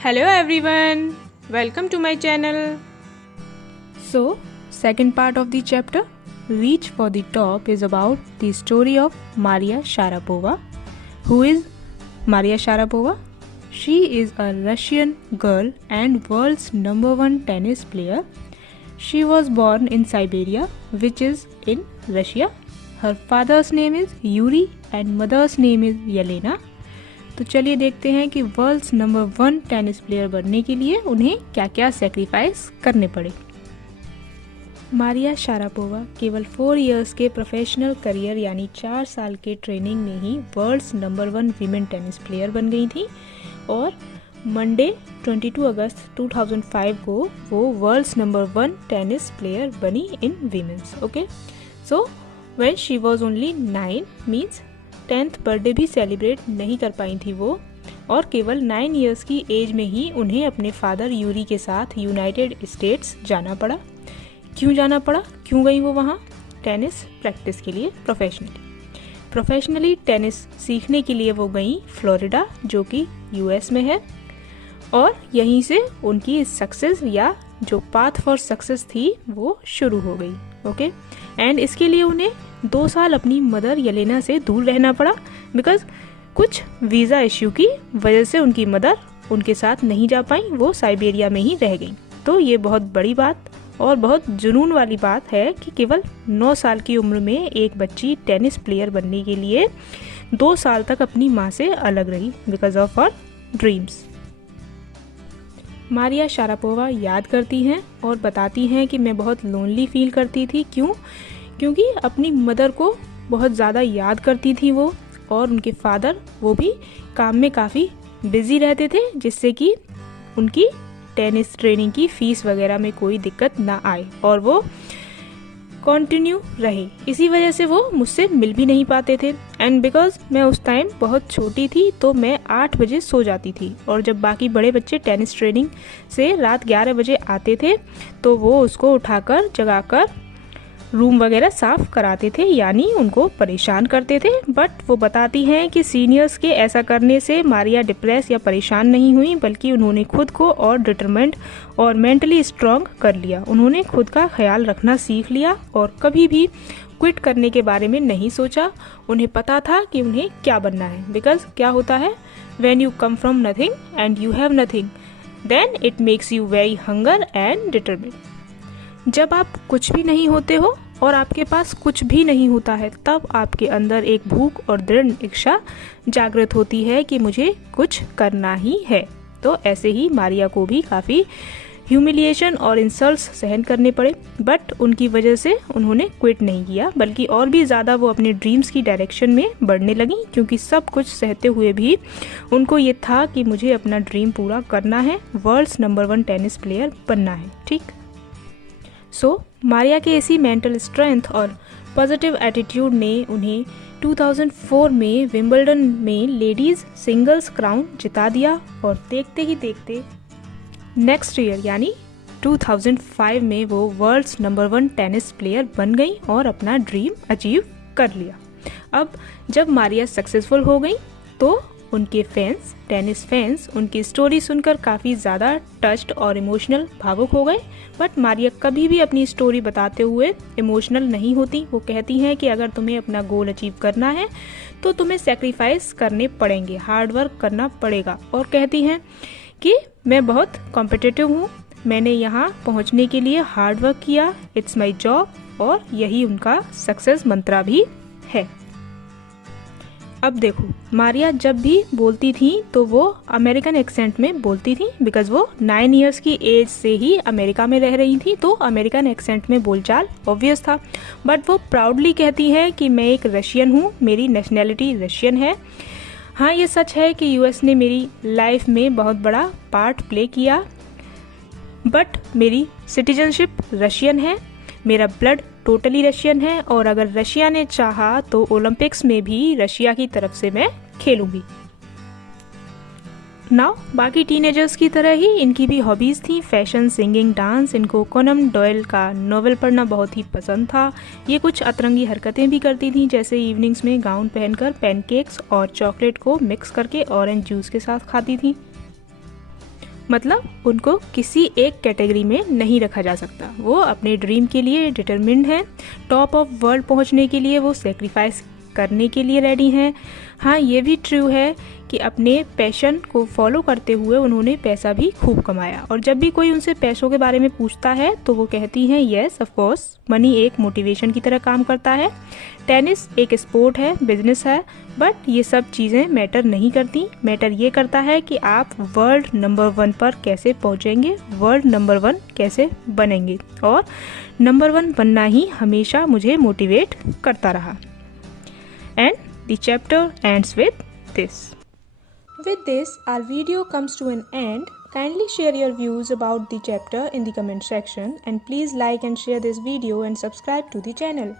Hello everyone, welcome to my channel. So, second part of the chapter, Reach for the Top, is about the story of Maria Sharapova. Who is Maria Sharapova? She is a Russian girl and world's number one tennis player. She was born in Siberia, which is in Russia. Her father's name is Yuri and mother's name is Yelena. तो चलिए देखते हैं कि world's number 1 tennis player बनने के लिए उन्हें क्या क्या सेक्रीफाइस करने पड़े। मारिया शारापोवा केवल 4 इयर्स के प्रोफेशनल करियर यानी 4 साल के ट्रेनिंग में ही world's number 1 women tennis player बन गई थी और मंडे 22 अगस्त 2005 को वो वर्ल्ड्स नंबर 1 टेनिस प्लेयर बनी in women's. Okay, so when she was only 9 means 10th birthday भी सेलिब्रेट नहीं कर पाई थी वो, और केवल 9 इयर्स की एज में ही उन्हें अपने फादर यूरी के साथ यूनाइटेड स्टेट्स जाना पड़ा। क्यों जाना पड़ा, क्यों गई वो वहाँ? टेनिस प्रैक्टिस के लिए प्रोफेशनली टेनिस सीखने के लिए वो गई फ्लोरिडा, जो कि यूएस में है, और यहीं से उनकी सक्सेस या जो पाथ फॉर सक्सेस थी वो शुरू हो गई। ओके, एंड इसके लिए उन्हें 2 साल अपनी मदर येलेना से दूर रहना पड़ा बिकॉज कुछ वीज़ा इश्यू की वजह से उनकी मदर उनके साथ नहीं जा पाई, वो साइबेरिया में ही रह गई। तो ये बहुत बड़ी बात और बहुत जुनून वाली बात है कि केवल 9 साल की उम्र में एक बच्ची टेनिस प्लेयर बनने के लिए 2 साल तक अपनी माँ से अलग रही because of her dreams. Maria Sharapova याद करती हैं और बताती हैं कि मैं बहुत लोनली फील करती थी। क्योंकि अपनी मदर को बहुत ज़्यादा याद करती थी वो, और उनके फादर वो भी काम में काफ़ी बिजी रहते थे जिससे कि उनकी टेनिस ट्रेनिंग की फ़ीस वगैरह में कोई दिक्कत ना आए और वो कंटिन्यू रहे। इसी वजह से वो मुझसे मिल भी नहीं पाते थे, एंड बिकॉज मैं उस टाइम बहुत छोटी थी तो मैं 8 बजे सो जाती थी, और जब बाकी बड़े बच्चे टेनिस ट्रेनिंग से रात 11 बजे आते थे तो वो उसको उठाकर जगाकर रूम वगैरह साफ कराते थे, यानी उनको परेशान करते थे। बट वो बताती हैं कि सीनियर्स के ऐसा करने से मारिया डिप्रेस या परेशान नहीं हुई, बल्कि उन्होंने खुद को और डिटरमेंट और मेंटली स्ट्रांग कर लिया। उन्होंने खुद का ख्याल रखना सीख लिया और कभी भी क्विट करने के बारे में नहीं सोचा। उन्हें पता था कि उन्हें क्या बनना है, बिकॉज क्या होता है, when you come from nothing and you have nothing then it makes you very hunger and determined. जब आप कुछ भी नहीं होते हो और आपके पास कुछ भी नहीं होता है, तब आपके अंदर एक भूख और दृढ़ इच्छा जागृत होती है कि मुझे कुछ करना ही है। तो ऐसे ही मारिया को भी काफ़ी ह्यूमिलिएशन और इंसल्ट्स सहन करने पड़े, बट उनकी वजह से उन्होंने क्विट नहीं किया, बल्कि और भी ज़्यादा वो अपने ड्रीम्स की डायरेक्शन में बढ़ने लगी। क्योंकि सब कुछ सहते हुए भी उनको ये था कि मुझे अपना ड्रीम पूरा करना है, वर्ल्ड्स नंबर 1 टेनिस प्लेयर बनना है। ठीक, सो मारिया के इसी मेंटल स्ट्रेंथ और पॉजिटिव एटीट्यूड ने उन्हें 2004 में विंबलडन में लेडीज़ सिंगल्स क्राउन जिता दिया, और देखते ही देखते नेक्स्ट ईयर यानी 2005 में वो वर्ल्ड्स नंबर 1 टेनिस प्लेयर बन गई और अपना ड्रीम अचीव कर लिया। अब जब मारिया सक्सेसफुल हो गई तो उनके फैंस, टेनिस फैंस, उनकी स्टोरी सुनकर काफ़ी ज़्यादा टच्ड और इमोशनल भावुक हो गए। बट मारिया कभी भी अपनी स्टोरी बताते हुए इमोशनल नहीं होती। वो कहती हैं कि अगर तुम्हें अपना गोल अचीव करना है तो तुम्हें सेक्रीफाइस करने पड़ेंगे, हार्ड वर्क करना पड़ेगा, और कहती हैं कि मैं बहुत कॉम्पिटिटिव हूँ, मैंने यहाँ पहुँचने के लिए हार्ड वर्क किया, इट्स माई जॉब, और यही उनका सक्सेस मंत्रा भी है। अब देखो, मारिया जब भी बोलती थी तो वो अमेरिकन एक्सेंट में बोलती थी, बिकॉज वो 9 इयर्स की एज से ही अमेरिका में रह रही थी, तो अमेरिकन एक्सेंट में बोलचाल ऑब्वियस था। बट वो प्राउडली कहती है कि मैं एक रशियन हूँ, मेरी नेशनैलिटी रशियन है। हाँ, ये सच है कि यूएस ने मेरी लाइफ में बहुत बड़ा पार्ट प्ले किया, बट मेरी सिटीजनशिप रशियन है, मेरा ब्लड टोटली रशियन है, और अगर रशिया ने चाहा तो ओलंपिक्स में भी रशिया की तरफ से मैं खेलूंगी। नाउ बाकी टीनेजर्स की तरह ही इनकी भी हॉबीज़ थी, फैशन, सिंगिंग, डांस। इनको कोनन डॉयल का नॉवेल पढ़ना बहुत ही पसंद था। ये कुछ अतरंगी हरकतें भी करती थी, जैसे इवनिंग्स में गाउन पहनकर पैनकेक्स और चॉकलेट को मिक्स करके ऑरेंज जूस के साथ खाती थी। मतलब उनको किसी एक कैटेगरी में नहीं रखा जा सकता। वो अपने ड्रीम के लिए डिटरमिन्ड हैं, टॉप ऑफ वर्ल्ड पहुंचने के लिए वो सेक्रीफाइस करने के लिए रेडी हैं। हाँ, ये भी ट्रू है कि अपने पैशन को फॉलो करते हुए उन्होंने पैसा भी खूब कमाया, और जब भी कोई उनसे पैसों के बारे में पूछता है तो वो कहती हैं येस ऑफ कोर्स, मनी एक मोटिवेशन की तरह काम करता है, टेनिस एक स्पोर्ट है, बिजनेस है, बट ये सब चीज़ें मैटर नहीं करती। मैटर ये करता है कि आप वर्ल्ड नंबर 1 पर कैसे पहुंचेंगे, वर्ल्ड नंबर 1 कैसे बनेंगे, और नंबर 1 बनना ही हमेशा मुझे मोटिवेट करता रहा। And the chapter ends with this. With this, our video comes to an end. Kindly share your views about the chapter in the comment section, and please like and share this video and subscribe to the channel.